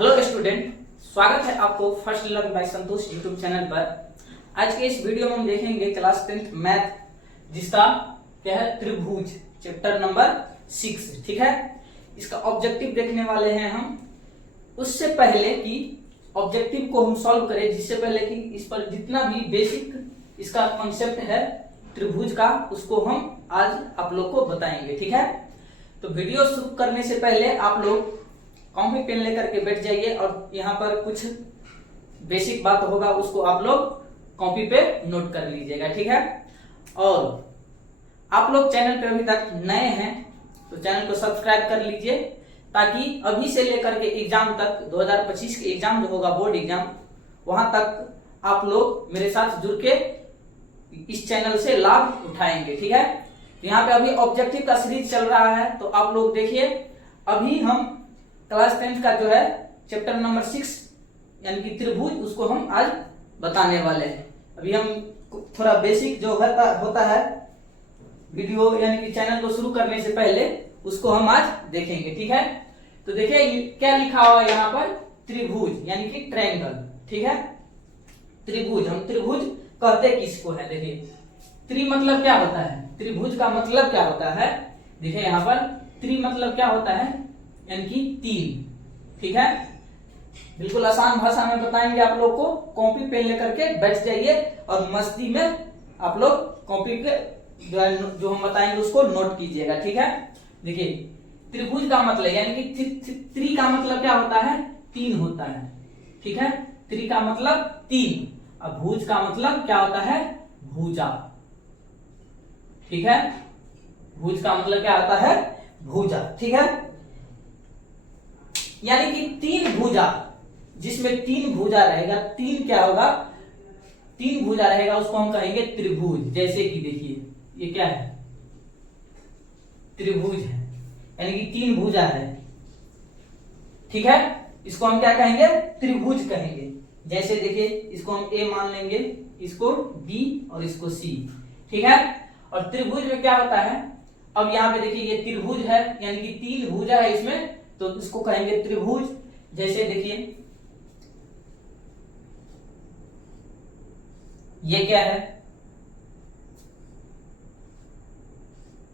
Hello student, स्वागत है आपको first learn by Santosh YouTube channel पर। आज के इस वीडियो में हम देखेंगे क्लास 10th मैथ, जिसका क्या है त्रिभुज, चैप्टर नंबर 6। ठीक है, इसका ऑब्जेक्टिव देखने वाले हैं हम। उससे पहले कि ऑब्जेक्टिव को हम सॉल्व करें, जिससे पहले कि इस पर जितना भी बेसिक इसका कॉन्सेप्ट है त्रिभुज का, उसको हम आज आप लोग को बताएंगे। ठीक है, तो वीडियो शुरू करने से पहले आप लोग कॉपी पेन लेकर के बैठ जाइए और यहाँ पर कुछ बेसिक बात होगा, उसको आप लोग कॉपी पे नोट कर लीजिएगा। ठीक है, और आप लोग चैनल पे अभी तक नए हैं तो चैनल को सब्सक्राइब कर लीजिए, ताकि अभी से लेकर के एग्जाम तक 2025 के एग्जाम जो होगा बोर्ड एग्जाम, वहां तक आप लोग मेरे साथ जुड़ के इस चैनल से लाभ उठाएंगे। ठीक है, यहाँ पे अभी ऑब्जेक्टिव का सीरीज चल रहा है, तो आप लोग देखिए। अभी हम क्लास 10th का जो है चैप्टर नंबर 6 यानी कि त्रिभुज, उसको हम आज बताने वाले हैं। अभी हम थोड़ा बेसिक जो होता है वीडियो यानी कि चैनल को शुरू करने से पहले, उसको हम आज देखेंगे। ठीक है, तो देखिए क्या लिखा हुआ है यहाँ पर, त्रिभुज यानी कि ट्रायंगल। ठीक है, त्रिभुज, हम त्रिभुज कहते किसको है? देखिए त्रि मतलब क्या होता है, त्रिभुज का मतलब क्या होता है? देखिए यहाँ पर त्रि मतलब क्या होता है, यानी कि तीन। ठीक है, बिल्कुल आसान भाषा में बताएंगे आप लोग को। कॉपी पेन लेकर के बैठ जाइए और मस्ती में आप लोग कॉपी के जो हम बताएंगे उसको नोट कीजिएगा। ठीक है, देखिए त्रिभुज का मतलब यानी कि त्रि का मतलब क्या होता है, तीन होता है। ठीक है, त्रि का मतलब तीन, और भुज का मतलब क्या होता है, भुजा। ठीक है, भुज का मतलब क्या होता है, भुजा। ठीक है, यानी कि तीन भुजा, जिसमें तीन भुजा रहेगा, तीन क्या होगा, तीन भुजा रहेगा, उसको हम कहेंगे त्रिभुज। जैसे कि देखिए ये क्या है, त्रिभुज है, यानी कि तीन भुजा है। ठीक है, इसको हम क्या कहेंगे, त्रिभुज कहेंगे। जैसे देखिए इसको हम ए मान लेंगे, इसको बी और इसको सी। ठीक है, और त्रिभुज में क्या होता है, अब यहाँ पे देखिए ये त्रिभुज है, यानी कि तीन भुजा है इसमें, तो इसको कहेंगे त्रिभुज। जैसे देखिए ये क्या है,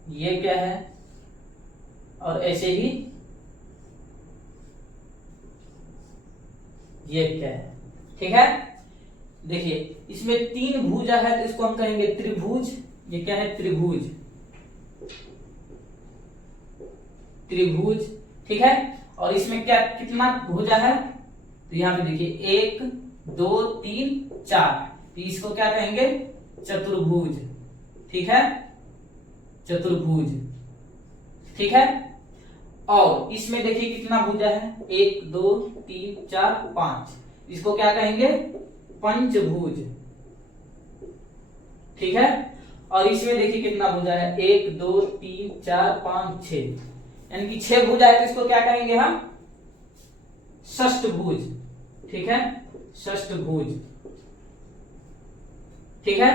ये क्या है, और ऐसे ही ये क्या है। ठीक है, देखिए इसमें तीन भुजा है, तो इसको हम कहेंगे त्रिभुज। ये क्या है, त्रिभुज, त्रिभुज। ठीक है, और इसमें क्या कितना भुजा है, तो यहाँ पे देखिए 1 2 3 4, तो इसको क्या कहेंगे, चतुर्भुज। ठीक है, चतुर्भुज। ठीक है, और इसमें देखिए कितना भुजा है, 1 2 3 4 5, इसको क्या कहेंगे, पंचभुज। ठीक है, और इसमें देखिए कितना भुजा है, 1 2 3 4 5 6, यानी कि 6 भुजा है, तो इसको क्या कहेंगे हम, षष्ठभुज। ठीक है, षष्ठभुज। ठीक है,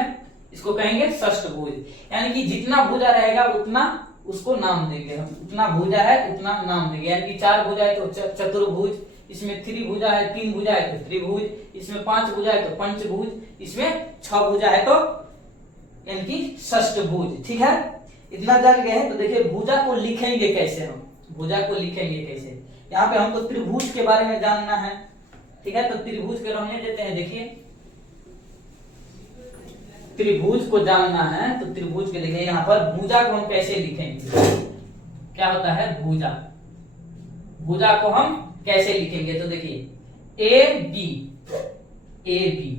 इसको कहेंगे षष्ठभुज, यानी कि जितना भुजा रहेगा उतना उसको नाम देंगे हम। उतना भुजा है उतना नाम देंगे, यानी कि 4 भुजा है तो चतुर्भुज, इसमें 3 भुजा है, 3 भुजा है तो त्रिभुज, इसमें 5 भुजा है तो पंचभुज, इसमें 6 भुजा है तो यानी कि षष्ठभुज। ठीक है, इतना जान गए हैं, तो देखिए भुजा को लिखेंगे कैसे, हम भुजा को लिखेंगे कैसे। यहाँ पे हमको त्रिभुज के बारे में जानना है। ठीक है, तो त्रिभुज के रहने देते हैं। देखिए त्रिभुज को जानना है, तो त्रिभुज के देखिए यहाँ पर भुजा को हम कैसे लिखेंगे, क्या होता है भुजा, भुजा को हम कैसे लिखेंगे, तो देखिए ए बी, ए बी।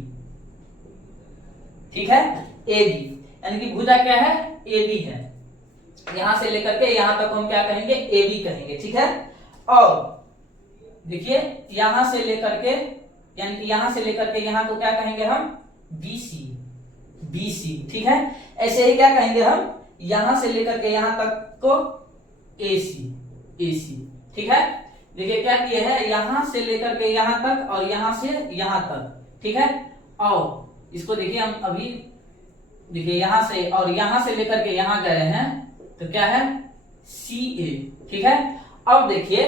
ठीक है, ए बी, यानी कि भुजा क्या है, ए बी है। यहां से लेकर के यहां तक हम क्या कहेंगे, ए बी कहेंगे। ठीक है, और देखिए यहां से लेकर के, यानी कि यहां से लेकर के यहां को क्या कहेंगे हम, बी सी, बी सी। ठीक है, ऐसे ही क्या कहेंगे हम, यहां से लेकर के यहां तक को ए सी, ए सी। ठीक है, देखिए क्या किए हैं, यहां से लेकर के यहां तक और यहां से यहां तक। ठीक है, और इसको देखिए हम अभी देखिए यहां से और यहां से लेकर के यहां गए हैं, तो क्या है, सी ए। ठीक है, अब देखिए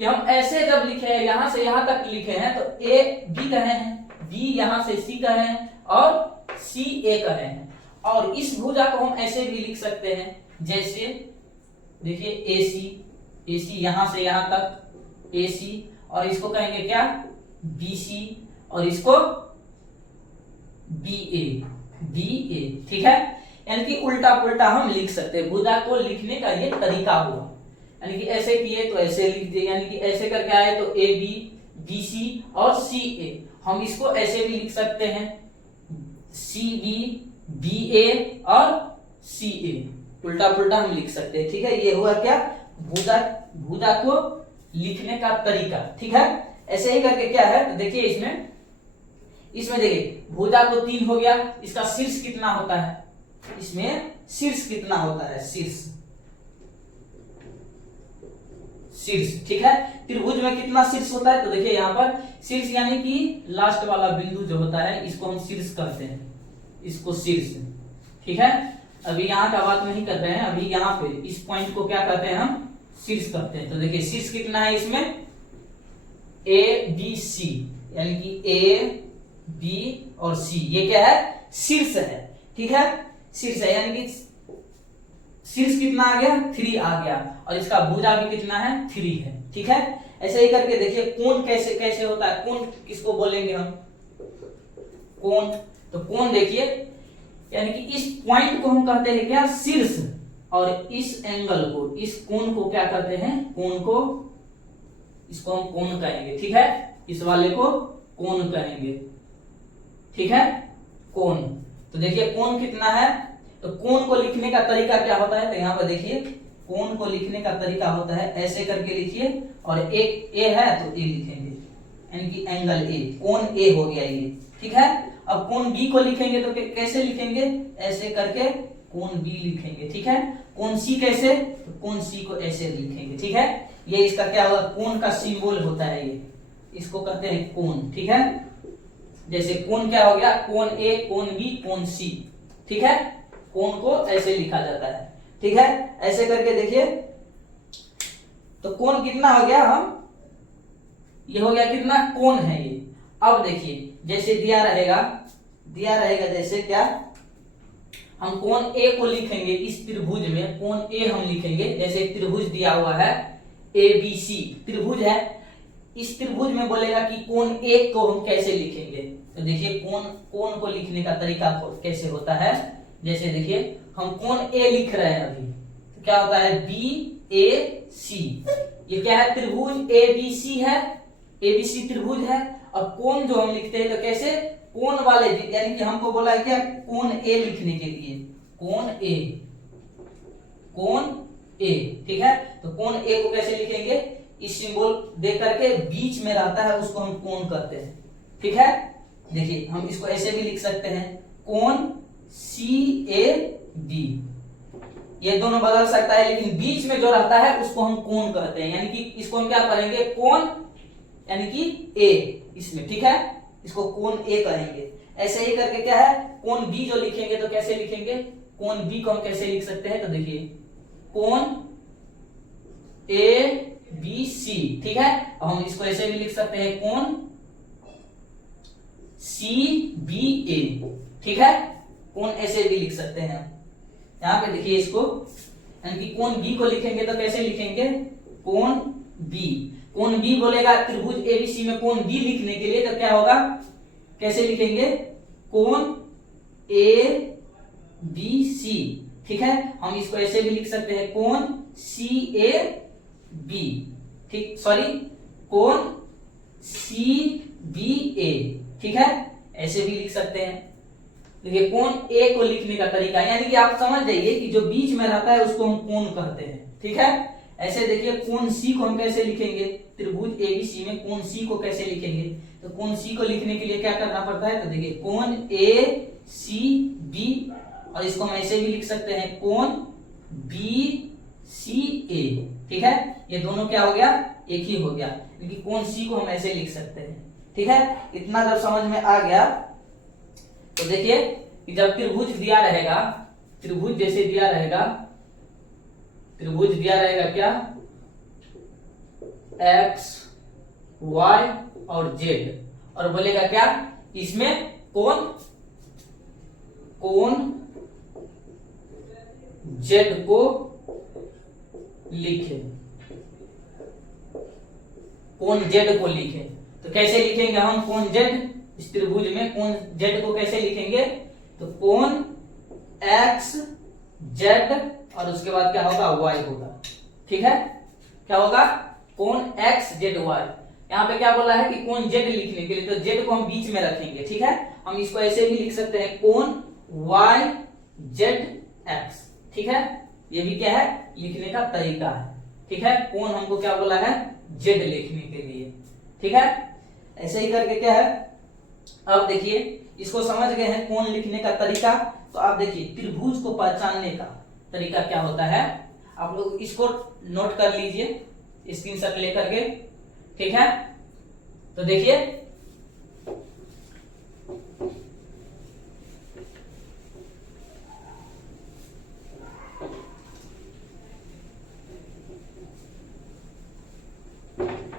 कि हम ऐसे जब लिखे हैं, यहां से यहां तक लिखे हैं तो ए बी कहे हैं, बी यहां से सी कहे हैं और सी ए कहे हैं। और इस भुजा को हम ऐसे भी लिख सकते हैं, जैसे देखिए ए सी यहां से यहां तक ए सी, और इसको कहेंगे क्या, बी सी, और इसको बी ए, ठीक है। यानी कि उल्टा पुल्टा हम लिख सकते हैं, भुजा को लिखने का ये तरीका हुआ। यानी कि ऐसे किए तो ऐसे लिख दिए, यानी कि ऐसे करके आए तो ए बी, बी सी और सी ए। हम इसको ऐसे भी लिख सकते हैं, सी बी, बी ए और सी ए, उल्टा पुल्टा हम लिख सकते हैं, ठीक है। ये हुआ क्या, भुजा को लिखने का तरीका, ठीक है। ऐसे ही करके क्या है तो देखिए इसमें देखिए भुजा तो 3 हो गया, इसका शीर्ष कितना होता है, इसमें शीर्ष कितना होता है, शीर्ष, ठीक है। त्रिभुज में कितना शीर्ष होता है तो देखिए यहाँ पर शीर्ष यानी कि लास्ट वाला बिंदु जो होता है इसको हम शीर्ष कहते हैं, इसको शीर्ष, ठीक है। अभी यहाँ का बात नहीं कर रहे हैं, अभी यहाँ पे इस पॉइंट को क्या कहते हैं, हम शीर्ष कहते हैं। तो देखिए शीर्ष कितना है इसमें, ए बी सी, यानी कि ए बी और सी, ये क्या है, शीर्ष है, ठीक है। शीर्ष है यानी कि शीर्ष कितना आ गया, 3 आ गया, और इसका भुजा भी कितना है, 3 है, ठीक है। ऐसे ही करके देखिए कोण कैसे कैसे होता है, कोण किसको बोलेंगे हम, कोण। तो कोण देखिए यानी कि इस पॉइंट को हम कहते हैं क्या, शीर्ष, और इस एंगल को, इस कोण को क्या कहते हैं, कोण को, इसको हम कोण कहेंगे, ठीक है। इस वाले को कोण कहेंगे, ठीक है, कोण। तो देखिए कोण कितना है, तो कोण को लिखने का तरीका क्या होता है, तो यहाँ पर देखिए कोण को लिखने का तरीका होता है ऐसे करके लिखिए, और एक ए है तो ए लिखेंगे, यानी कि एंगल ए, कोण ए हो गया ये, ठीक है। अब कोण बी को लिखेंगे तो कैसे लिखेंगे, ऐसे करके कोण बी लिखेंगे, ठीक है। कोण सी कैसे, तो कोण सी को ऐसे लिखेंगे, ठीक है। ये इसका क्या होगा, कोण का सिंबल होता है ये, इसको कहते हैं कोण, ठीक है। जैसे कोण क्या हो गया, कोण ए, कोण बी, कोण सी, ठीक है। कोण को ऐसे लिखा जाता है, ठीक है। ऐसे करके देखिए तो कोण कितना हो गया, हम ये हो गया कितना, कोण है ये। अब देखिए जैसे दिया रहेगा जैसे क्या, हम कोण ए को लिखेंगे इस त्रिभुज में, कोण ए हम लिखेंगे, जैसे त्रिभुज दिया हुआ है ए बी सी त्रिभुज है, इस त्रिभुज में बोलेगा कि कोण ए को हम कैसे लिखेंगे। तो देखिए कोण को लिखने का तरीका कैसे होता है, जैसे देखिए हम कोण ए लिख रहे हैं अभी, तो क्या होता है, बी ए सी, ये क्या है, त्रिभुज ए बी सी है, ए बी सी त्रिभुज है। और कोण जो हम लिखते हैं तो कैसे, कोण वाले, यानी कि हमको बोला है क्या, कोण ए लिखने के लिए, कोण ए, ठीक है। तो कोण ए को कैसे लिखेंगे, इस सिंबल दे करके बीच में रहता है उसको हम कोण कहते हैं, ठीक है। देखिए हम इसको ऐसे भी लिख सकते हैं, कोण सी ए बी, ये दोनों बदल सकता है, लेकिन बीच में जो रहता है उसको हम कोण कहते हैं, यानी कि इसको हम क्या करेंगे, कोण, यानी कि ए इसमें, ठीक है, इसको कोण ए कहेंगे। ऐसे ही करके क्या है, कोण बी जो लिखेंगे तो कैसे लिखेंगे, कोण बी को हम कैसे लिख सकते हैं, तो देखिए कोण ए बी सी, ठीक है। अब हम इसको ऐसे भी लिख सकते हैं, कोण सी बी ए, ठीक है, कोण ऐसे भी लिख सकते हैं। यहां पे देखिए इसको, यानी कि कोण बी को लिखेंगे तो कैसे लिखेंगे, कोण बी, कोण बी बोलेगा त्रिभुज एबीसी में कोण बी लिखने के लिए तो क्या होगा, कैसे लिखेंगे, कोण ए बी सी, ठीक है। हम इसको ऐसे भी लिख सकते हैं, कोण सी ए बी, ठीक, सॉरी कोण सी बी ए, ठीक है, ऐसे भी लिख सकते हैं। देखिए कोण ए को लिखने का तरीका, यानी कि आप समझ जाइए कि जो बीच में रहता है उसको हम कोण कहते हैं, ठीक है। ऐसे देखिए कोण सी को हम कैसे लिखेंगे, त्रिभुज एबीसी में कोण सी को कैसे लिखेंगे, तो कोण सी को लिखने के लिए क्या करना पड़ता है, तो देखिए कोण ए सी बी, और इसको हम ऐसे भी लिख सकते हैं, कोण बी सी ए, ठीक है। ये दोनों क्या हो गया, एक ही हो गया, क्योंकि कोण सी को हम ऐसे लिख सकते हैं, ठीक है। इतना जब समझ में आ गया तो देखिए कि जब त्रिभुज दिया रहेगा, त्रिभुज जैसे दिया रहेगा, त्रिभुज दिया रहेगा क्या, एक्स वाई और जेड, और बोलेगा क्या, इसमें कोण जेड को लिखे, कोण जेड को लिखे। तो कैसे लिखेंगे हम कोण जेड, इस त्रिभुज में कोण जेड को कैसे लिखेंगे, तो कोण एक्स जेड और उसके बाद क्या होगा, वाई होगा। ठीक है, क्या होगा, कोण एक्स जेड वाई। यहाँ पे क्या बोला है कि कोण जेड लिखने के लिए, तो जेड को हम बीच में रखेंगे। ठीक है, हम इसको ऐसे भी लिख सकते हैं, कोण वाई जेड एक्स। ठीक है, ये भी क्या है, लिखने का तरीका है। ठीक है, कोण हमको क्या बोला है, जेड लिखने के लिए। ठीक है, ऐसे ही करके क्या है, अब देखिए इसको समझ गए हैं कोण लिखने का तरीका। तो आप देखिए त्रिभुज को पहचानने का तरीका क्या होता है, आप लोग इसको नोट कर लीजिए स्क्रीनशॉट लेकर के। ठीक है, तो देखिए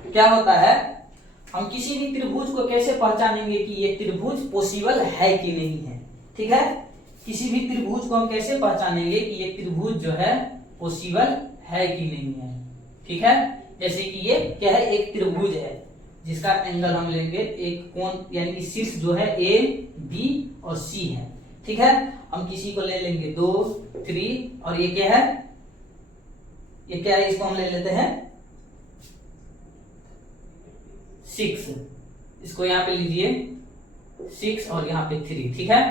क्या होता है, हम किसी भी त्रिभुज को कैसे पहचानेंगे कि ये त्रिभुज पॉसिबल है कि नहीं है। ठीक है, किसी भी त्रिभुज को हम कैसे पहचानेंगे कि ये त्रिभुज जो है पॉसिबल है कि नहीं है। ठीक है, जैसे कि ये क्या है, एक त्रिभुज है जिसका एंगल हम लेंगे, एक कोण यानी कि शीर्ष जो है ए बी और सी है। ठीक है, हम किसी को ले लेंगे 2 3 और ये क्या है, ये क्या है, इसको हम ले लेते हैं 6, इसको यहाँ पे लीजिए 6 और यहाँ पे 3। ठीक है,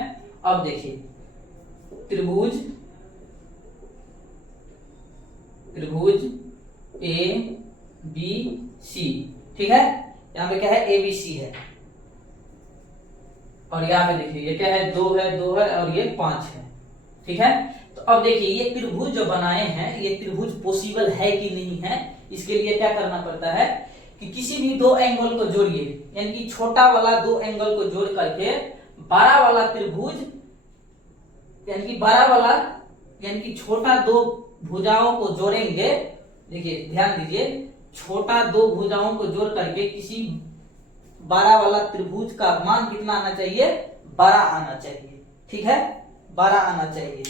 अब देखिए त्रिभुज ए बी सी। ठीक है, यहाँ पे क्या है, ए बी सी है, और यहाँ पे देखिए ये क्या है, 2 है और ये 5 है। ठीक है, तो अब देखिए ये त्रिभुज जो बनाए हैं, ये त्रिभुज पॉसिबल है कि नहीं है, इसके लिए क्या करना पड़ता है कि किसी भी 2 एंगल को जोड़िए, यानी कि छोटा वाला 2 एंगल को जोड़ करके बड़ा वाला त्रिभुज, यानी कि बड़ा वाला यानी कि छोटा 2 भुजाओं को जोड़ेंगे। देखिए ध्यान दीजिए, छोटा 2 भुजाओं को जोड़ करके किसी बड़ा वाला त्रिभुज का मान कितना आना चाहिए, 12 आना चाहिए। ठीक है, 12 आना चाहिए।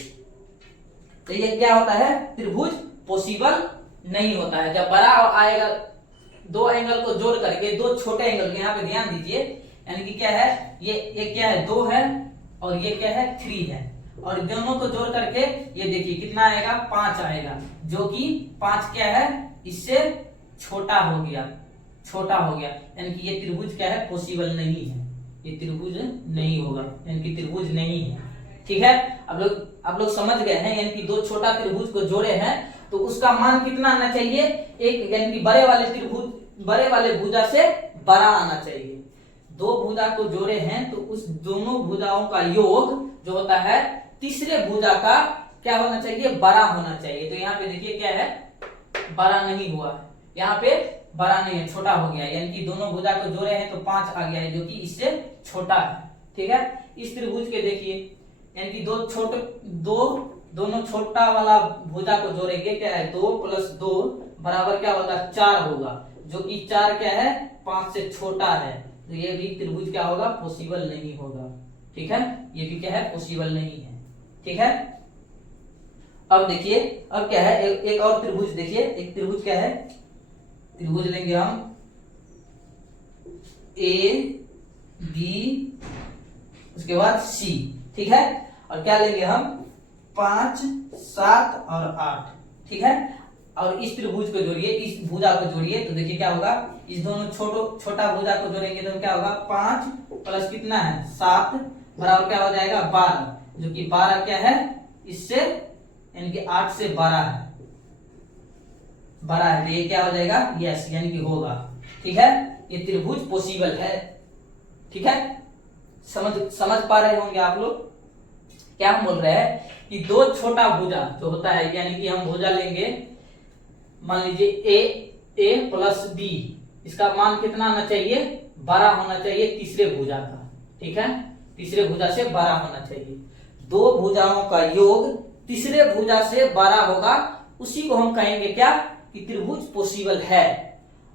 तो ये क्या होता है, त्रिभुज पॉसिबल नहीं होता है। जब बड़ा आएगा, 2 एंगल को जोड़ करके 2 छोटे एंगल, यहाँ पे ध्यान दीजिए, यानी कि क्या है, ये क्या है, 2 है और ये क्या है, 3 है, और दोनों को जोड़ करके ये देखिए कितना आएगा, 5 आएगा, जो कि 5 क्या है, इससे छोटा हो गया, यानी कि ये त्रिभुज क्या है, पॉसिबल नहीं है, ये त्रिभुज नहीं होगा, यानी कि त्रिभुज नहीं है। ठीक है, आप लोग समझ गए हैं, यानी कि 2 छोटा त्रिभुज को जोड़े हैं तो उसका मान कितना आना चाहिए, एक यानी कि बड़े वाले भुजा से बड़ा आना चाहिए। 2 भुजा को जोड़े हैं तो उस दोनों भुजाओं का योग जो होता है तीसरे भुजा का क्या होना चाहिए, बड़ा होना चाहिए। तो यहाँ पे देखिए क्या है, बड़ा नहीं हुआ, यहाँ पे बड़ा नहीं है, छोटा हो गया, यानी कि दोनों भुजा को जोड़े हैं तो 5 आ गया है, जो कि इससे छोटा है। ठीक है, इस त्रिभुज के देखिए, यानी कि दोनों छोटा वाला भुजा को जोड़ेंगे, क्या है, 2 + 2 बराबर क्या होगा, 4 होगा, जो कि 4 क्या है, 5 से छोटा है। तो ये भी त्रिभुज क्या होगा, पॉसिबल नहीं होगा। ठीक है, ये भी क्या है, पॉसिबल नहीं है। ठीक है, अब देखिए, अब क्या है, एक और त्रिभुज देखिए, एक त्रिभुज क्या है, त्रिभुज लेंगे हम ए बी उसके बाद सी। ठीक है, और क्या लेंगे हम, 5 7 और 8। ठीक है, और इस त्रिभुज को जोड़िए, इस भुजा को जोड़िए, तो देखिए क्या होगा, इस दोनों छोटा भुजा को जोड़ेंगे तो क्या होगा, 5 प्लस कितना है, 7 बराबर क्या हो जाएगा, 12, जो कि 12 क्या है, इससे यानी कि 8 से 12 है, तो ये क्या हो जाएगा, यस, यानी कि होगा। ठीक है, ये त्रिभुज पॉसिबल है। ठीक है, समझ पा रहे होंगे आप लोग। क्या हम बोल रहे हैं कि 2 छोटा भुजा जो होता है, यानी कि हम भुजा लेंगे, मान लीजिए ए प्लस बी, इसका मान कितना आना चाहिए, 12 होना चाहिए तीसरे भुजा का। ठीक है, तीसरे भुजा से 12 होना चाहिए। 2 भुजाओं का योग तीसरे भुजा से 12 होगा, उसी को हम कहेंगे क्या, कि त्रिभुज पॉसिबल है।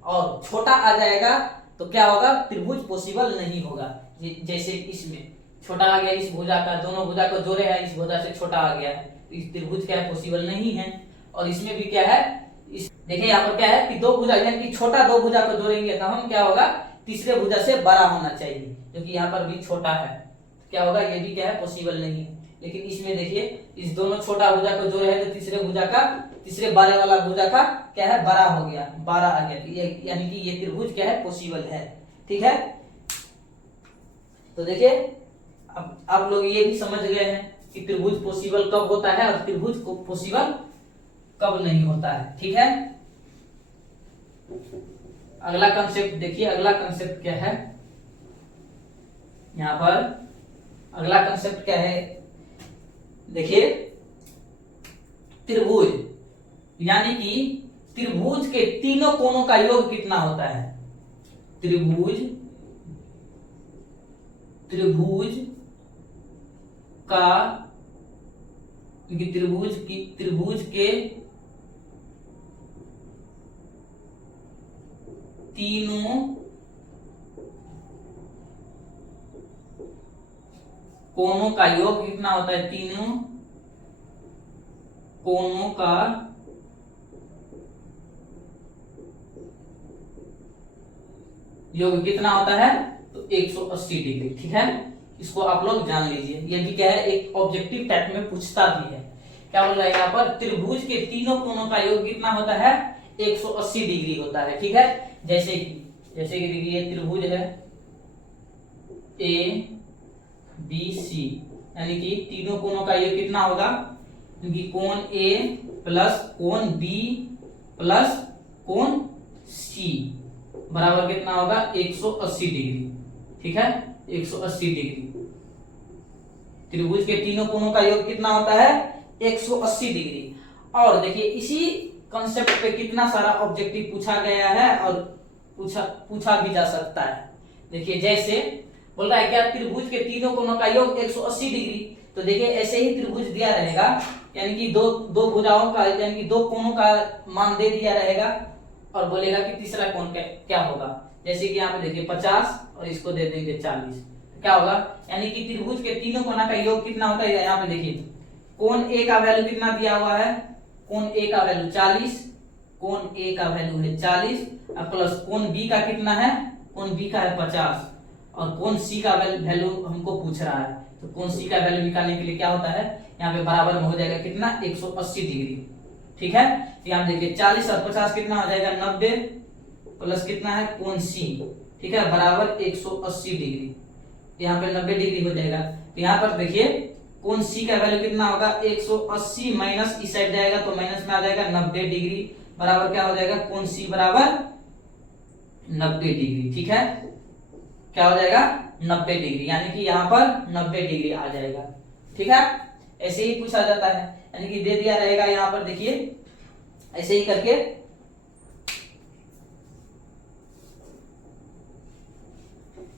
और छोटा आ जाएगा तो क्या होगा, त्रिभुज पॉसिबल नहीं होगा। जैसे इसमें छोटा आ गया, इस भुजा का, दोनों भुजा को जोड़े हैं, इस भुजा से छोटा आ गया है, इस त्रिभुज क्या है, पॉसिबल नहीं है। और इसमें भी क्या है, इस देखिए यहाँ पर क्या है कि दो भुजा, यानी कि छोटा दो भुजा को जोड़ेंगे तो हम क्या होगा, तीसरे भुजा से बड़ा होना चाहिए, क्योंकि यहाँ पर भी छोटा है, क्या होगा, ये भी क्या है, पॉसिबल नहीं है। लेकिन इसमें देखिए इस दोनों छोटा भुजा को जोड़े हैं तो तीसरे बड़े वाला भुजा का क्या है, बड़ा हो गया, 12 आ गया, यानी कि ये त्रिभुज क्या है, पॉसिबल है। ठीक है, तो देखिए अब आप लोग ये भी समझ गए हैं कि त्रिभुज पॉसिबल कब होता है और त्रिभुज को पॉसिबल कब नहीं होता है। ठीक है, अगला कंसेप्ट देखिए, अगला कंसेप्ट क्या है, यहां पर अगला कंसेप्ट क्या है, देखिए त्रिभुज, यानी कि त्रिभुज के तीनों कोणों का योग कितना होता है। त्रिभुज का, क्योंकि त्रिभुज के तीनों कोणों का योग कितना होता है, तीनों कोणों का योग कितना होता है, तो 180 डिग्री। ठीक है, इसको आप लोग जान लीजिए, ये भी क्या है, एक ऑब्जेक्टिव टाइप में पूछता भी है। क्या बोल रहा है यहाँ पर, त्रिभुज के तीनों कोणों का योग कितना होता है, 180 डिग्री होता है। ठीक है, जैसे कि देखिए ये त्रिभुज है ए बी सी, यानी कि तीनों कोणों का योग कितना होगा, क्योंकि कोण ए प्लस कोण बी प्लस कोण सी बराबर कितना होगा, 180 डिग्री। ठीक है, 180 डिग्री, त्रिभुज के तीनों कोणों का योग कितना होता है, 180 डिग्री। और देखिए इसी कॉन्सेप्ट पे कितना सारा ऑब्जेक्टिव पूछा गया है और पूछा भी जा सकता है। देखिए जैसे बोल रहा है क्या, त्रिभुज के तीनों कोणों का योग 180 डिग्री, तो देखिए ऐसे ही त्रिभुज दिया रहेगा, यानी कि दो भुजाओं का, यानी कि दो कोणों का मान दे दिया रहेगा और बोलेगा कि तीसरा कोण क्या होगा। जैसे कि यहाँ पे देखिए 50 और इसको दे देंगे 40, क्या होगा, यानी कि त्रिभुज के तीनों कोणों का योग कितना होता है। यहाँ पे देखिए कोण ए का वैल्यू कितना दिया हुआ है, कोण ए का वैल्यू 40, कोण ए का वैल्यू है 40 और प्लस कोण बी का कितना है, कोण बी का है 50 और कोण सी का वैल्यू हमको पूछ रहा है, तो कोण सी का वैल्यू निकालने के लिए क्या होता है, यहाँ पे बराबर में हो जाएगा कितना, 180 डिग्री। ठीक है, तो यहाँ देखिए 40 और 50 कितना हो जाएगा, 90 प्लस कितना है, कोण सी, ठीक है, बराबर 180 डिग्री, यहाँ पे 90 डिग्री हो जाएगा। तो यहाँ पर देखिए कोण सी का वैल्यू कितना होगा, 180 माइनस इस साइड जाएगा तो माइनस में आ जाएगा 90 डिग्री, बराबर क्या हो जाएगा, कोण सी बराबर 90 डिग्री। ठीक है, क्या हो जाएगा, 90 डिग्री, यानी कि यहाँ पर 90 डिग्री आ जाएगा। ठीक है, ऐसे ही पूछा जाता है, यानी कि दे दिया रहेगा यहाँ पर, देखिए ऐसे ही करके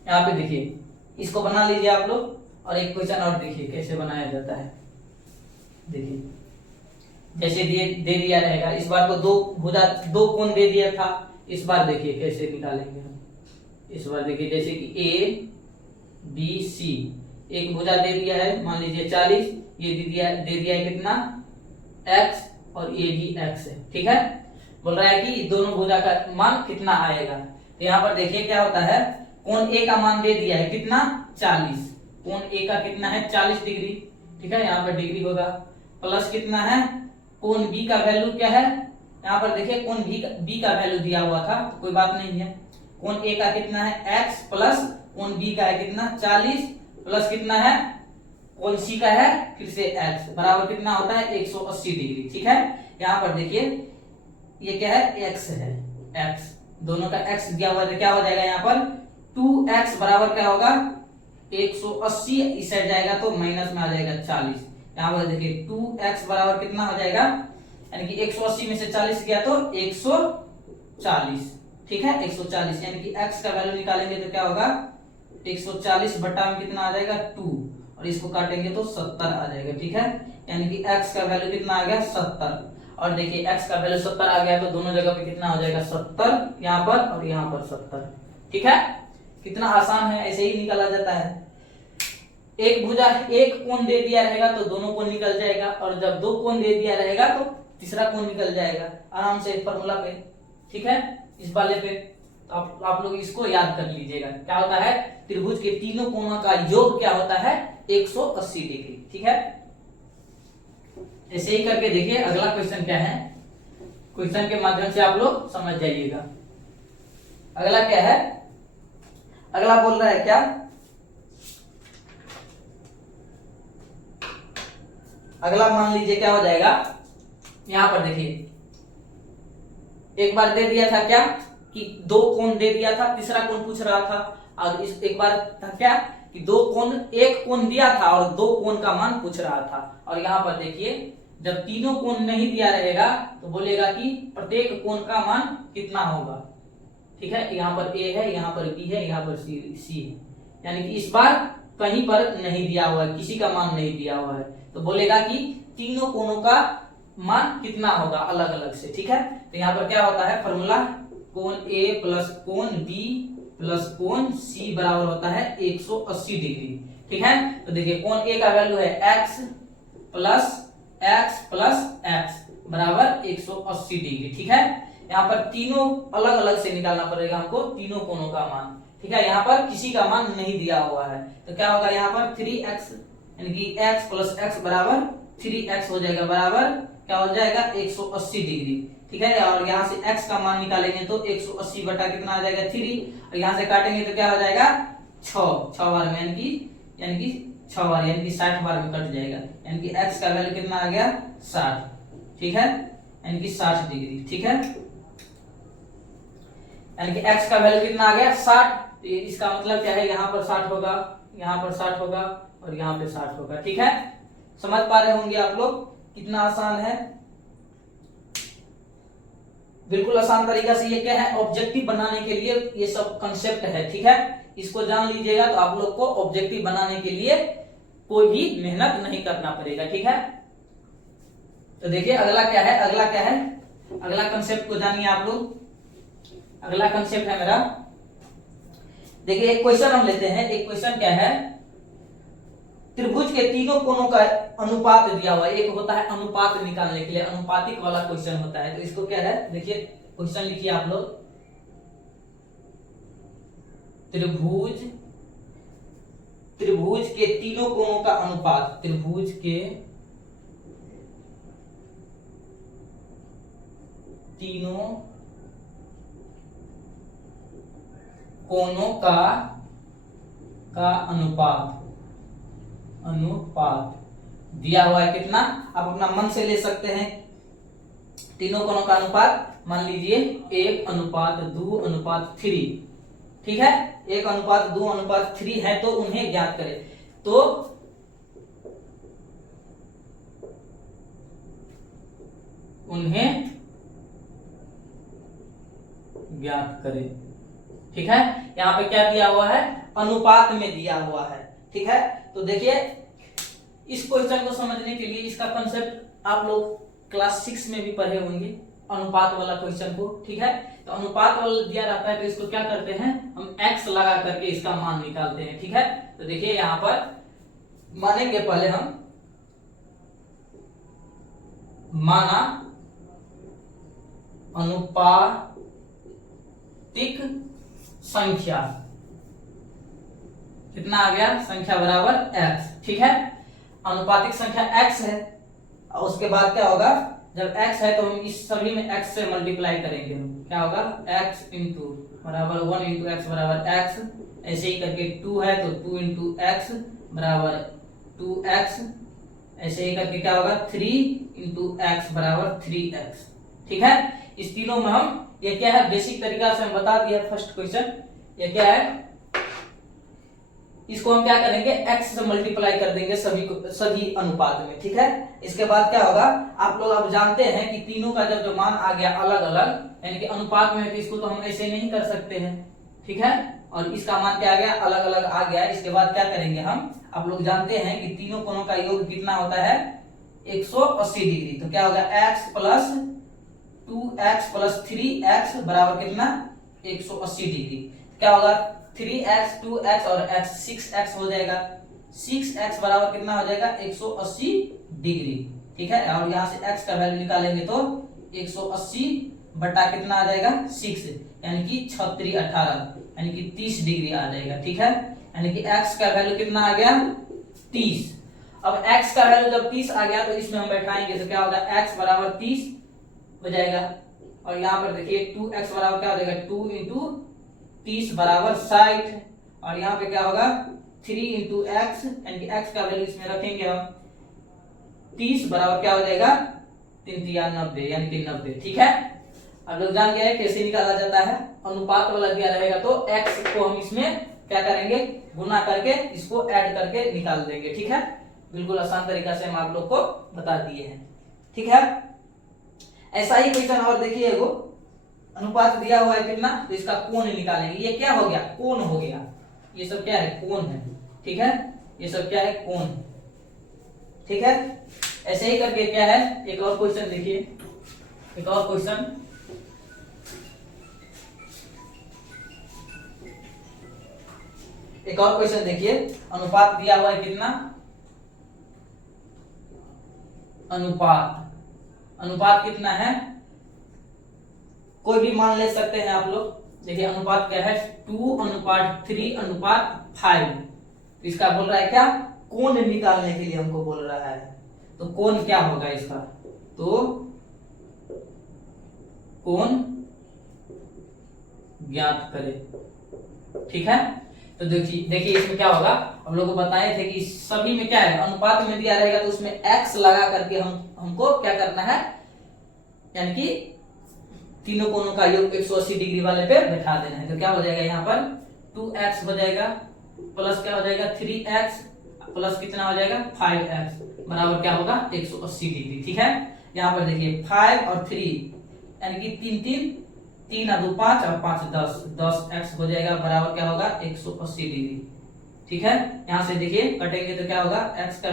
यहाँ पे देखिए इसको बना लीजिए आप लोग, और एक क्वेश्चन और देखिए कैसे बनाया जाता है। देखिए जैसे दे दिया रहेगा, इस बार तो दो कोण दे दिया था, इस बार देखिए कैसे निकालेंगे हम। इस बार देखिए जैसे कि ए बी सी, एक भुजा दे दिया है मान लीजिए 40, ये दे दिया है कितना, x और ये भी x है। ठीक है, बोल रहा है कि दोनों भुजा का मान कितना आएगा। तो यहाँ पर देखिए क्या होता है, कोण ए का मान दे दिया है कितना, 40, कोण ए का कितना है 40 डिग्री। ठीक है, यहाँ पर डिग्री होगा, प्लस कितना है, कोण बी का वैल्यू क्या है, यहाँ पर देखिए कोण बी का वैल्यू दिया हुआ था तो कोई बात नहीं है, कोण ए का कितना है x प्लस कोण बी का है कितना 40 प्लस कितना है कोण सी का है फिर से x बराबर कितना होता है 180 डिग्री। ठीक है, यहाँ पर देखिए ये क्या है, x है, x दोनों का x दिया हुआ है, क्या हो जाएगा यहाँ पर 2x बराबर क्या होगा 180, इस साइड जाएगा तो माइनस में आ जाएगा 40। यहाँ पर देखिए 2x बराबर कितना हो जाएगा, यानी कि 180 में से 40 गया तो 140। ठीक है, 140 यानी कि x का वैल्यू निकालेंगे तो क्या होगा 140 बटा में कितना आ जाएगा 2 और इसको काटेंगे तो 70 आ जाएगा। ठीक है, यानी कि x का वैल्यू कितना आ गया 70 और देखिए x का वैल्यू 70 आ गया तो दोनों जगह पे कितना हो जाएगा 70 यहाँ पर और यहाँ पर 70। ठीक है, कितना आसान है, ऐसे ही निकाला जाता है। एक भुजा एक कोण दे दिया रहेगा तो दोनों कोण निकल जाएगा, और जब दो कोण दे दिया रहेगा तो तीसरा कोण निकल जाएगा आराम से फॉर्मूला पे। ठीक है, इस वाले पे तो आप लोग इसको याद कर लीजिएगा। क्या होता है, त्रिभुज के तीनों कोणों का योग क्या होता है 180 डिग्री। ठीक है, ऐसे ही करके देखिए अगला क्वेश्चन क्या है, क्वेश्चन के माध्यम से आप लोग समझ जाइएगा। अगला क्या है, अगला बोल रहा है क्या, अगला मान लीजिए क्या हो जाएगा, यहां पर देखिए एक बार दे दिया था क्या कि दो कोण दे दिया था, तीसरा कोण पूछ रहा था, और इस एक बार था क्या कि दो कोण, एक कोण दिया था और दो कोण का मान पूछ रहा था। और यहाँ पर देखिए जब तीनों कोण नहीं दिया रहेगा तो बोलेगा कि प्रत्येक कोण का मान कितना होगा। ठीक है, यहाँ पर ए है, यहाँ पर बी है, यहाँ पर सी है, यानी कि इस बार कहीं पर नहीं दिया हुआ है, किसी का मान नहीं दिया हुआ है, तो बोलेगा कि तीनों कोणों का मान कितना होगा अलग अलग से। ठीक है, तो यहाँ पर क्या होता है फॉर्मूला, कोण ए प्लस कोण बी प्लस कोण सी बराबर होता है 180 डिग्री। ठीक है, तो देखिए कोण ए का वैल्यू है x प्लस x बराबर 180 डिग्री। ठीक है, यहाँ पर तीनों अलग अलग से निकालना पड़ेगा हमको, तीनों कोणों का मान। ठीक है, यहाँ पर किसी का मान नहीं दिया हुआ है, तो क्या होगा यहाँ पर 3x यानी कि x प्लस x बराबर 3x हो जाएगा, बराबर क्या हो जाएगा 180 डिग्री। ठीक है, और यहाँ से x का मान निकालेंगे तो 180 बटा कितना आ जाएगा 3, और यहाँ से काटेंगे तो क्या हो जाएगा 6 बार में, यानी कि 6 बार यानी कि 60 बार में कट जाएगा, यानी कि x का वैल्यू कितना आ गया 60। ठीक है, यानी कि 60 डिग्री। ठीक है, यानी कि x का वैल्यू कितना आ गया 60, तो इसका मतलब क्या है, यहाँ पर 60 होगा, यहाँ पर 60 होगा और यहाँ पे 60 होगा। ठीक है, समझ पा रहे होंगे आप लोग कितना आसान है, बिल्कुल आसान तरीका से। ये क्या है, ऑब्जेक्टिव बनाने के लिए ये सब कंसेप्ट है। ठीक है, इसको जान लीजिएगा तो आप लोग को ऑब्जेक्टिव बनाने के लिए कोई भी मेहनत नहीं करना पड़ेगा। ठीक है, तो देखिए अगला क्या है, अगला क्या है, अगला कंसेप्ट को जानिए आप लोग। अगला कंसेप्ट है मेरा, देखिए एक क्वेश्चन हम लेते हैं। एक क्वेश्चन क्या है, त्रिभुज के तीनों कोणों का अनुपात दिया हुआ है। एक होता है अनुपात निकालने के लिए, अनुपातिक वाला क्वेश्चन होता है, तो इसको क्या है देखिए, क्वेश्चन लिखिए आप लोग, त्रिभुज के तीनों कोणों का अनुपात, त्रिभुज के तीनों कोणों का अनुपात दिया हुआ है कितना, आप अपना मन से ले सकते हैं। तीनों कोणों का अनुपात मान लीजिए 1:2:3। ठीक है, 1:2:3 है तो उन्हें ज्ञात करें, तो उन्हें ज्ञात करें। ठीक है, यहाँ पे क्या दिया हुआ है, अनुपात में दिया हुआ है। ठीक है, तो देखिए इस क्वेश्चन को समझने के लिए इसका कंसेप्ट आप लोग क्लास 6 में भी पढ़े होंगे, अनुपात वाला क्वेश्चन को। ठीक है, तो अनुपात वाला दिया रहता है तो इसको क्या करते हैं, हम x लगा करके इसका मान निकालते हैं। ठीक है, तो देखिए यहाँ पर मानेंगे पहले हम, माना अनुपातिक संख्या कितना आ गया, संख्या बराबर x। ठीक है, अनुपातिक संख्या x है, और उसके बाद क्या होगा, जब x है तो हम इस सभी में x से मल्टीप्लाई करेंगे, क्या होगा x इंटू बराबर 1 इंटू एक्स बराबर x, ऐसे ही करके 2 है तो 2 इंटू एक्स बराबर 2x, ऐसे ही करके क्या होगा 3 इंटू एक्स बराबर 3x। ठीक है, इस तीनों में हम, ये क्या है बेसिक तरीका से हम बता दिया फर्स्ट क्वेश्चन, ये क्या है, इसको हम क्या करेंगे x से मल्टीप्लाई कर देंगे सभी अनुपात में। ठीक है, इसके बाद क्या होगा, आप लोग अब जानते हैं कि तीनों का जब जो मान आ गया अलग अलग, यानी कि अनुपात में है तो इसको तो हम ऐसे नहीं कर सकते हैं। ठीक है, और इसका मान क्या आ गया, अलग अलग आ गया। इसके बाद क्या करेंगे हम, आप लोग जानते हैं कि तीनों कोणों का योग कितना होता है 180 डिग्री। तो क्या होगा x plus 2x plus 3x बराबर कितना 180 डिग्री। क्या होगा 3x 2x और x 6x हो जाएगा। 6x बराबर कितना हो जाएगा 180 डिग्री। ठीक है, और यहाँ से x का वैल्यू निकालेंगे तो 180 बटा कितना आ जाएगा 6, यानी कि 36 18 यानी कि 30 डिग्री आ जाएगा। ठीक है, यानी कि x का वैल्यू कितना आ गया 30। अब x का वैल्यू जब 30 आ गया तो इसमें हम बैठाएंगे तो क्या होगा x बराबर 30 हो जाएगा। और यहाँ पर देखिए 2x बराबर क्या हो जाएगा 2 इंटू 30 बराबर 60। और यहाँ पे क्या होगा 3 इंटू एक्स, यानी कि x का वैल्यू इसमें रखेंगे हम 30 बराबर क्या हो जाएगा 3 3 90 यानी कि 90। ठीक है, अब लोग जान गए कैसे निकाला जाता है। अनुपात वाला दिया रहेगा तो x को हम इसमें क्या करेंगे गुना करके इसको ऐड करके निकाल देंगे। ठीक है, बिल्कुल आसान तरीका से हम आप लोग को बता दिए हैं। ठीक है, ऐसा ही क्वेश्चन और देखिए, एगो अनुपात दिया हुआ है कितना, तो इसका कोण निकालेंगे। ये क्या हो गया कोण हो गया, ये सब क्या है कोण है। ठीक है, ये सब क्या है कोण। ठीक है, ऐसे ही करके क्या है एक और क्वेश्चन देखिए, एक और क्वेश्चन देखिए। अनुपात दिया हुआ है कितना, अनुपात कितना है, कोई भी मान ले सकते हैं आप लोग। देखिए अनुपात क्या है 2:3:5। इसका बोल रहा है क्या कोण निकालने के लिए हमको बोल रहा है। तो कोण क्या होगा इसका, तो कोण ज्ञात करें। ठीक है, तो देखिए इसमें क्या होगा, हम लोग को बताए थे कि सभी में क्या है अनुपात में दिया रहेगा तो उसमें x लगा करके हमको क्या करना है, यानी कि तीनों कोणों का योग 180 डिग्री वाले पे बैठा देना है। तो क्या हो जाएगा यहाँ पर 2x हो जाएगा प्लस क्या हो जाएगा 3x प्लस कितना हो जाएगा 5x बराबर क्या होगा 180 डिग्री। ठीक है, यहाँ पर देखिए 5 और 3 यानी कि 3 और 2 5 और 5 10x हो जाएगा बराबर क्या होगा 180 डिग्री। ठीक है, यहाँ से देखिए कटेंगे तो क्या होगा x का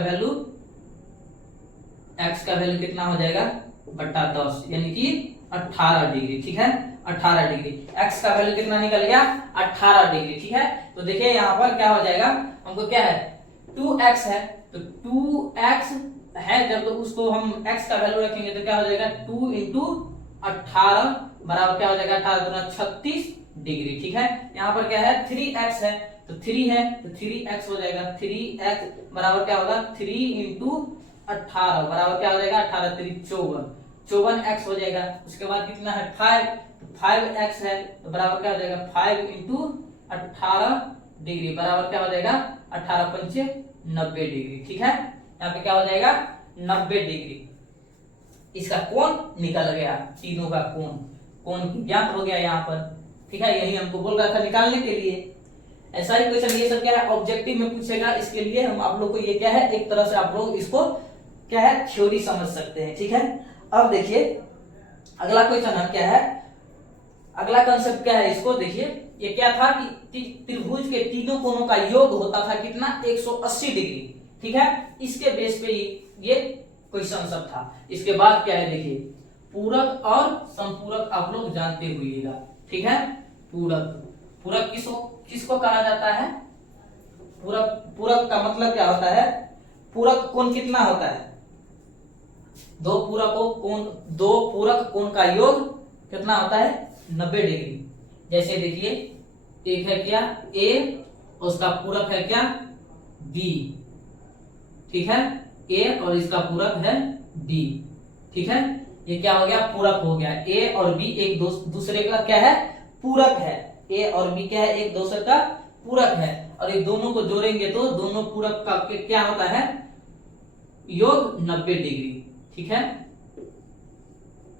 वैल्यू कितना हो जाएगा बट्टा 10 यानी कि 18 डिग्री। ठीक है, 18 डिग्री x का वैल्यू कितना निकल गया 18 डिग्री। ठीक है, तो देखिए यहाँ पर क्या हो जाएगा, हमको क्या है 2x है, तो 2x है जब तो उसको हम x का वैल्यू रखेंगे तो क्या हो जाएगा 2 इंटू 18 बराबर क्या हो जाएगा 18 दूना 36 डिग्री। ठीक है, यहाँ पर क्या है 3x है, तो 3 है तो 3x हो जाएगा 3x बराबर क्या होगा 3 इंटू 18 बराबर क्या हो जाएगा 18 3 54x हो जाएगा। उसके बाद कितना है 5, तो 5x है तो बराबर क्या हो जाएगा 5 इंटू 18 डिग्री बराबर क्या हो जाएगा 18 पंचे 90 डिग्री। ठीक है, यहाँ पे क्या हो जाएगा 90 डिग्री। इसका कोण निकल गया, तीनों का कोण ज्ञात हो गया यहाँ पर। ठीक है, यही हमको बोल रहा था निकालने के लिए। ऐसा ही क्वेश्चन ये सब क्या है ऑब्जेक्टिव में पूछेगा, इसके लिए हम आप लोग को ये क्या है एक तरह से आप लोग इसको क्या है थ्योरी समझ सकते हैं। ठीक है, अब देखिए अगला क्वेश्चन है क्या है, अगला कंसेप्ट क्या है इसको देखिए। ये क्या था कि त्रिभुज के तीनों कोणों का योग होता था कितना 180 डिग्री। ठीक है, इसके बेस पे ये क्वेश्चन सब था। इसके बाद क्या है देखिए पूरक और संपूरक आप लोग जानते हुएगा। ठीक है, पूरक किसको कहा जाता है, पूरक का मतलब क्या होता है, पूरक कोण कितना होता है, दो पूरक कोण का योग कितना होता है 90 डिग्री। जैसे देखिए एक है क्या A, उसका पूरक है क्या B। ठीक है, A और इसका पूरक है B। ठीक है, ये क्या हो गया पूरक हो गया। A और B एक दूसरे का क्या है पूरक है, A और B क्या है एक दूसरे का पूरक है, और ये दोनों को जोड़ेंगे तो दोनों पूरक का क्या होता है योग 90 डिग्री। ठीक है,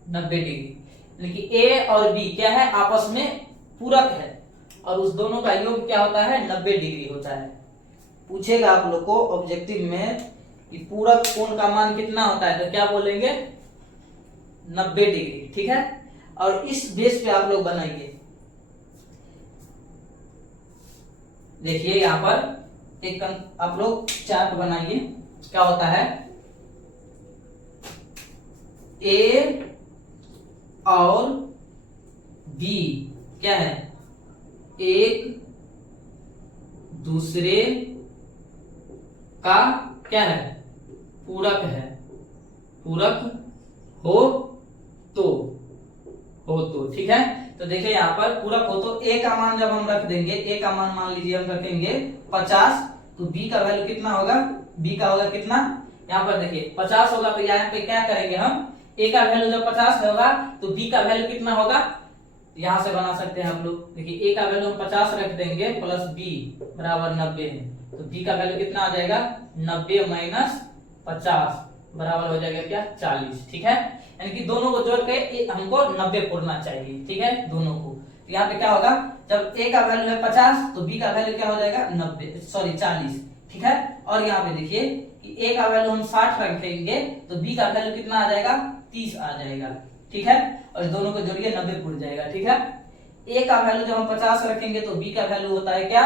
90 डिग्री यानी कि A और B क्या है आपस में पूरक है और उस दोनों का योग क्या होता है 90 डिग्री होता है। पूछेगा आप लोग को ऑब्जेक्टिव में कि पूरक कोण का मान कितना होता है, तो क्या बोलेंगे 90 डिग्री। ठीक है, और इस बेस पे आप लोग बनाएंगे। देखिए यहाँ पर एक आप लोग चार्ट बनाइए, क्या होता है ए और बी क्या है, एक दूसरे का क्या है, पूरक है, पूरक हो तो ठीक है। तो देखिए यहाँ पर पूरक हो तो ए का मान जब हम रख देंगे, ए का मान मान लीजिए हम रखेंगे 50, तो बी का वैल्यू कितना होगा, बी का होगा कितना, यहाँ पर देखिए 50 होगा, तो यहाँ पे क्या करेंगे हम, ए का वैल्यू जब 50 होगा तो बी का वैल्यू कितना होगा, यहां से बना सकते हैं हम लोग। देखिए ए का वैल्यू हम 50 रख देंगे प्लस बी बराबर 90 है, तो बी का वैल्यू कितना आ जाएगा, 90 माइनस 50 बराबर हो जाएगा क्या, 40। ठीक है, यानी कि दोनों को जोड़ के हमको 90 पूरना चाहिए। ठीक है, दोनों को। तो यहाँ पे क्या होगा, जब ए का वैल्यू है 50 तो बी का वैल्यू क्या हो जाएगा, 40। ठीक है, और यहाँ पे देखिए कि ए का वैल्यू हम 60 रखेंगे तो बी का वैल्यू कितना आ जाएगा, 30 आ जाएगा। ठीक है, और दोनों को जोड़िए 90 पूर जाएगा। ठीक है, ए का वैल्यू जब हम 50 रखेंगे तो बी का वैल्यू होता है क्या,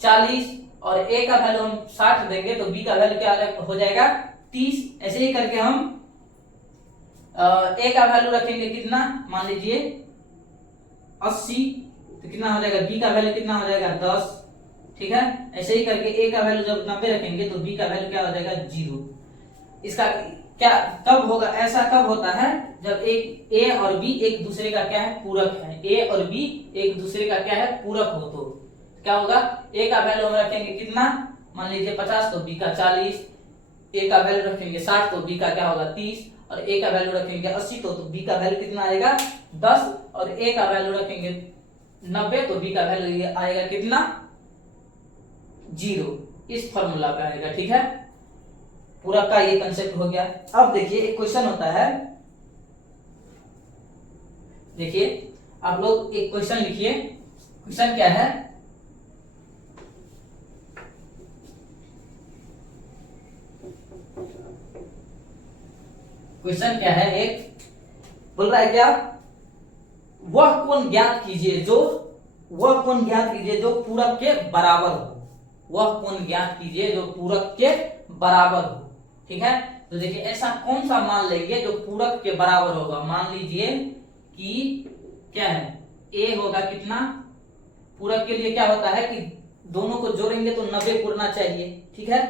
40, और ए का वैल्यू हम 60 देंगे तो बी का वैल्यू क्या हो जाएगा, 30। ऐसे ही करके हम ए का वैल्यू रखेंगे कितना, मान लीजिए 80, तो कितना हो जाएगा, बी का वैल्यू कितना हो जाएगा, 10। ठीक है, ऐसे ही करके ए का वैल्यू जब 90 रखेंगे तो बी का वैल्यू क्या हो जाएगा, 0। इसका क्या कब होगा, ऐसा कब होता है जब एक ए और बी एक दूसरे का क्या है, पूरक है, ए और बी एक दूसरे का क्या है, पूरक हो। तो क्या होगा, ए का वैल्यू हम रखेंगे कितना, मान लीजिए 50 तो बी का 40, ए का वैल्यू रखेंगे 60 तो बी का क्या होगा 30, और ए का वैल्यू रखेंगे 80 तो बी का वैल्यू कितना आएगा 10, और ए का वैल्यू रखेंगे 90 तो बी का वैल्यू आएगा कितना, 0। इस फॉर्मूला पे आएगा। ठीक है, पूरा का ये कंसेप्ट हो गया। अब देखिए एक क्वेश्चन होता है, देखिए आप लोग एक क्वेश्चन लिखिए। क्वेश्चन क्या है, क्वेश्चन क्या है, एक बोल रहा है क्या, वह कोण ज्ञात कीजिए जो, वह कोण ज्ञात कीजिए जो पूरक के बराबर हो, वह कोण ज्ञात कीजिए जो पूरक के बराबर हो। ठीक है, तो देखिए ऐसा कौन सा मान लेंगे जो पूरक के बराबर होगा। मान लीजिए कि क्या है, ए होगा कितना, पूरक के लिए क्या होता है कि दोनों को जोड़ेंगे तो 90 पूरना चाहिए। ठीक है,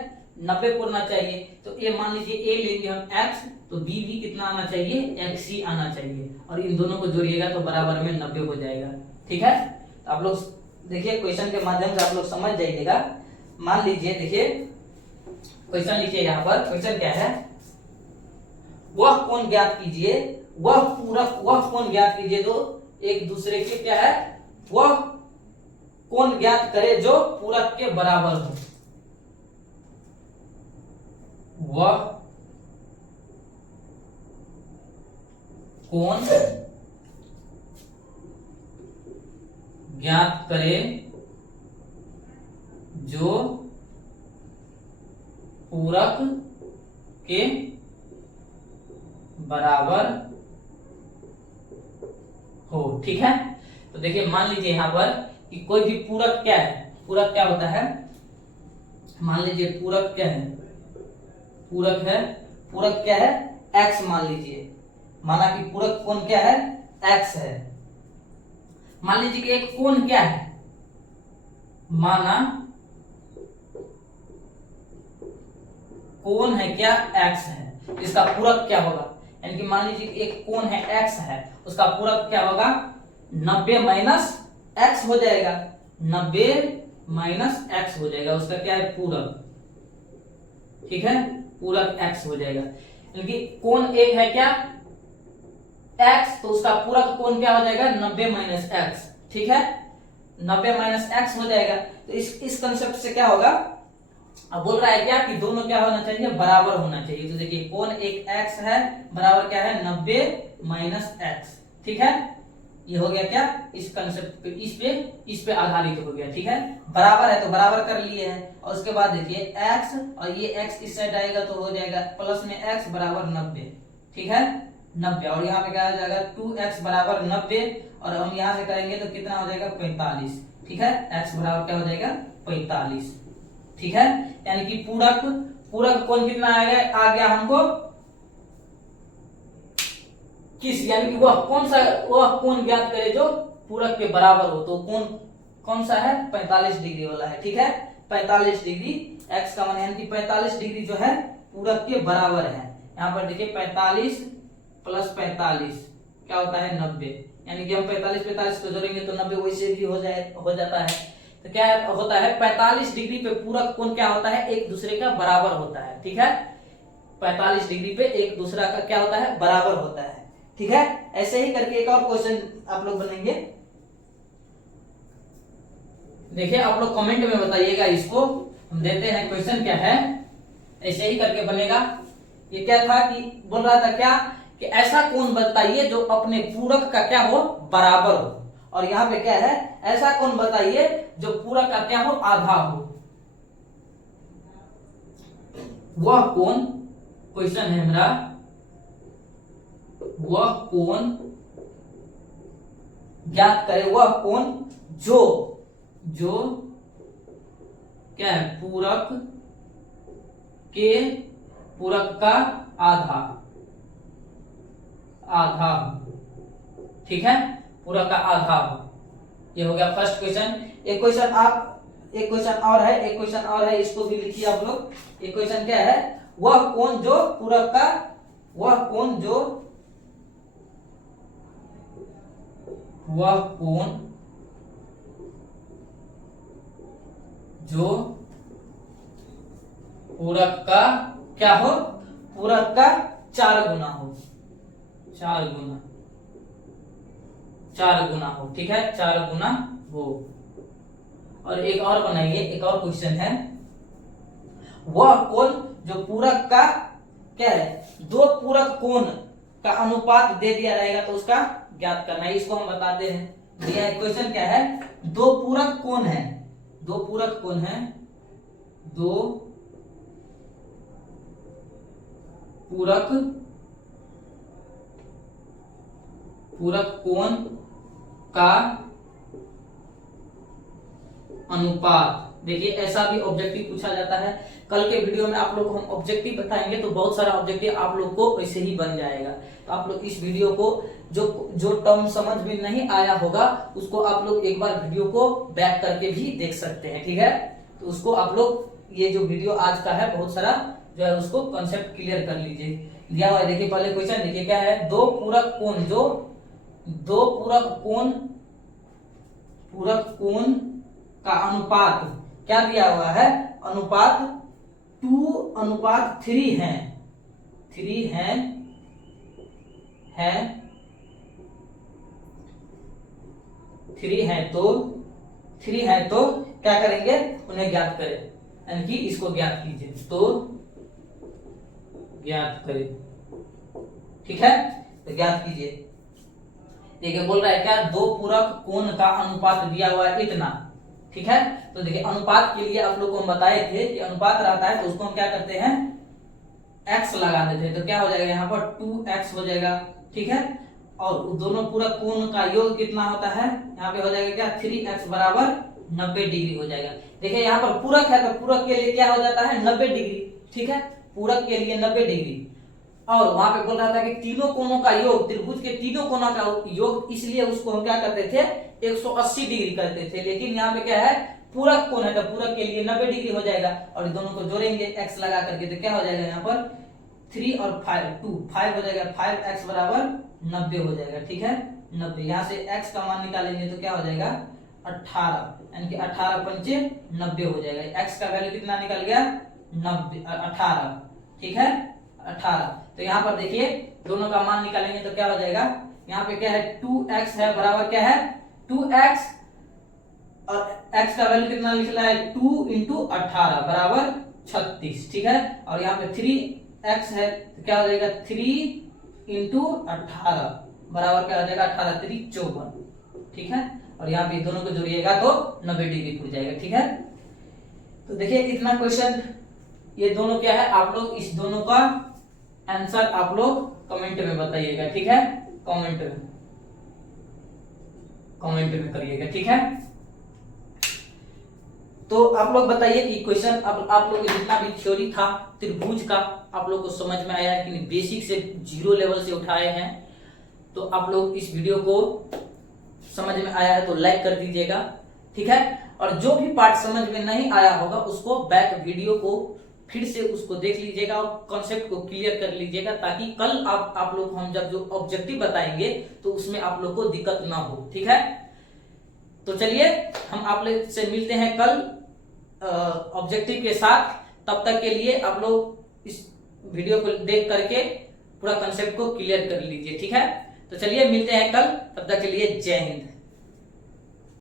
90 पूरना चाहिए, तो ए मान लीजिए ए लेंगे हम x, तो बी भी कितना आना चाहिए, x ही आना चाहिए, और इन दोनों को जोड़िएगा तो बराबर में 90 हो जाएगा। ठीक है, तो आप लोग देखिए क्वेश्चन के माध्यम से आप लोग समझ जाइएगा। मान लीजिए देखिए क्वेश्चन लिखिए, यहाँ पर क्वेश्चन क्या है, वह कोण ज्ञात कीजिए, वह पूरक, वह कोण ज्ञात कीजिए जो एक दूसरे के क्या है, वह कोण ज्ञात करे जो पूरक के बराबर हो, वह कोण ज्ञात करे जो पूरक के बराबर हो। ठीक है, तो देखिए मान लीजिए यहां पर कि कोई भी पूरक क्या है, पूरक क्या होता है, मान लीजिए पूरक क्या है, पूरक है, पूरक क्या है, x मान लीजिए, माना कि पूरक कोण क्या है, x है। मान लीजिए कि एक कोण क्या है, माना कोण है क्या, x है, इसका पूरक क्या होगा, यानी कि मान लीजिए एक कोण है x है, उसका पूरक क्या होगा, 90 माइनस x हो जाएगा, 90 माइनस x हो जाएगा, उसका क्या है, पूरक। ठीक है, पूरक x हो जाएगा, यानी कि कोण एक है क्या, x, तो उसका पूरक कोण क्या हो जाएगा, 90 माइनस x। ठीक है, 90 माइनस x हो जाएगा। तो इस कंसेप्ट से क्या होगा, अब बोल रहा है क्या कि दोनों क्या होना चाहिए, बराबर होना चाहिए। तो देखिए कोण एक x है, बराबर क्या है, 90 माइनस x। ठीक है, ये हो गया क्या, इस कंसेप्ट पे, इस पे आधारित हो गया। ठीक है, बराबर है तो बराबर कर लिए हैं, और उसके बाद देखिए x, और ये x इस साइड आएगा तो हो जाएगा प्लस में x बराबर 90। ठीक है, 90, और यहाँ पे क्या आ जाएगा, 2x बराबर 90, और हम यहाँ से करेंगे तो कितना हो जाएगा, 45। ठीक है, x बराबर क्या हो जाएगा, 45। ठीक है, यानी कि पूरक, पूरक कोण कितना आ गया हमको, किस, यानी कि वह कोण ज्ञात करे जो पूरक के बराबर हो। तो कोण कौन सा है, 45 डिग्री वाला है, ठीक है। 45 डिग्री x का मान यानी कि 45 डिग्री जो है पूरक के बराबर है। यहाँ पर देखिए 45 प्लस 45 क्या होता है 90, यानी कि हम 45 को जोड़ेंगे तो 90 वैसे भी हो जाता है। तो क्या होता है 45 डिग्री पे पूरक कोण क्या होता है, एक दूसरे का बराबर होता है, ठीक है। 45 डिग्री पे एक दूसरा का क्या होता है, बराबर होता है, ठीक है। ऐसे ही करके एक और क्वेश्चन आप लोग बनेंगे, देखिए आप लोग कमेंट में बताइएगा। इसको हम देते हैं, क्वेश्चन क्या है, ऐसे ही करके बनेगा। ये क्या था कि बोल रहा था क्या कि ऐसा कोण बताइए जो अपने पूरक का क्या हो, बराबर हो। और यहाँ पे क्या है, ऐसा कोण बताइए जो पूरक का क्या हो, आधा हो। वह कोण, क्वेश्चन है मेरा, वह कोण ज्ञात करे, वह कोण जो क्या है, पूरक का आधा, ठीक है, पूरक का आधा हो। ये हो गया फर्स्ट क्वेश्चन। एक क्वेश्चन और है, इसको भी लिखिए आप लोग। एक क्वेश्चन क्या है, वह कोण जो पूरक का, वह कोण जो पूरक का क्या हो, पूरक का 4 गुना हो, 4 गुना हो, ठीक है, 4 गुना हो। और एक और बनाइए, एक और क्वेश्चन है, वह कोण जो पूरक का क्या है, 2 पूरक कोण का अनुपात दे दिया रहेगा तो उसका ज्ञात करना है। इसको हम बताते हैं। दिया क्वेश्चन क्या है, 2 पूरक कोण है, 2 पूरक कोण है, 2 पूरक कोण का अनुपात। देखिए ऐसा भी ऑब्जेक्टिव पूछा जाता है। कल के वीडियो में आप लोग को हम ऑब्जेक्टिव बताएंगे तो बहुत सारा ऑब्जेक्टिव आप लोग को ऐसे ही बन जाएगा। तो आप लोग इस वीडियो को जो टर्म समझ में नहीं आया होगा उसको आप लोग एक बार वीडियो को बैक करके भी देख सकते हैं, ठीक है। तो उसको आप लोग ये जो वीडियो आज का है बहुत सारा जो है उसको कॉन्सेप्ट क्लियर कर लीजिए। दिया हुआ है, देखिए पहले क्वेश्चन देखिए क्या है, 2 पूरक कोण का अनुपात क्या दिया हुआ है, अनुपात 2:3 है, 3 है तो क्या करेंगे, उन्हें ज्ञात करें, यानी कि इसको ज्ञात कीजिए, तो ज्ञात करें, ठीक है। तो ज्ञात कीजिए। देखिए बोल रहा है क्या, 2 पूरक कोण का अनुपात दिया हुआ है इतना, ठीक है। तो देखिए अनुपात के लिए आप लोग को हम बताए थे कि अनुपात रहता है तो उसको हम क्या करते हैं, x लगा देते हैं। तो क्या हो जाएगा यहाँ पर 2x हो जाएगा, ठीक है। और दोनों पूरक कोण का योग कितना होता है, यहाँ पे हो जाएगा क्या, 3x बराबर 90 डिग्री हो जाएगा। देखिए यहाँ पर पूरक है तो पूरक के लिए क्या हो जाता है 90 डिग्री, ठीक है, पूरक के लिए 90 डिग्री। और वहां पे बोल रहा था कि तीनों कोणों का योग, त्रिभुज के तीनों कोणों का योग, इसलिए उसको हम क्या करते थे 180 डिग्री करते थे। लेकिन यहाँ पे क्या है, पूरक कोण है तो पूरक के लिए 90 डिग्री हो जाएगा। और दोनों को जोड़ेंगे x लगा करके तो क्या हो जाएगा, यहाँ पर 3 और 5 हो जाएगा, 5x बराबर 90 हो जाएगा, ठीक है, 90। यहाँ से x का मान निकालेंगे तो क्या हो जाएगा 18, यानी कि 18 पंचे 90 हो जाएगा। x का वैल्यू कितना निकल गया 90, 18, ठीक है, 18। तो यहाँ पर देखिए दोनों का मान निकालेंगे तो क्या हो जाएगा, यहाँ पे क्या है 2x है बराबर क्या है 2x, और x का वैल्यू कितना निकला है 2 × 18 बराबर 36, ठीक है। और यहाँ पे 3x है तो क्या हो जाएगा 3 × 18 बराबर क्या हो जाएगा 18 3 54, ठीक है। और यहाँ पे दोनों को जोड़िएगा तो 90 डिग्री हो जाएगा, ठीक है। तो देखिए इतना क्वेश्चन, ये दोनों क्या है, आप लोग इस दोनों का आंसर आप लोग कमेंट में बताइएगा, ठीक है, कमेंट में करिएगा, ठीक है। तो आप लोग बताइए कि क्वेश्चन आप लोग जितना भी थ्योरी था त्रिभुज का आप लोग को समझ में आया कि नहीं, बेसिक से 0 लेवल से उठाए हैं। तो आप लोग इस वीडियो को समझ में आया है तो लाइक कर दीजिएगा, ठीक है। और जो भी पार्ट समझ में नहीं आया होगा उसको बैक वीडियो को फिर से उसको देख लीजिएगा और कॉन्सेप्ट को क्लियर कर लीजिएगा, ताकि कल आप लोग हम जब जो ऑब्जेक्टिव बताएंगे तो उसमें आप लोग को दिक्कत ना हो, ठीक है। तो चलिए हम आप लोग से मिलते हैं कल ऑब्जेक्टिव के साथ। तब तक के लिए आप लोग इस वीडियो को देख करके पूरा कंसेप्ट को क्लियर कर लीजिए, ठीक है। तो चलिए मिलते हैं कल, तब तक के लिए जय हिंद।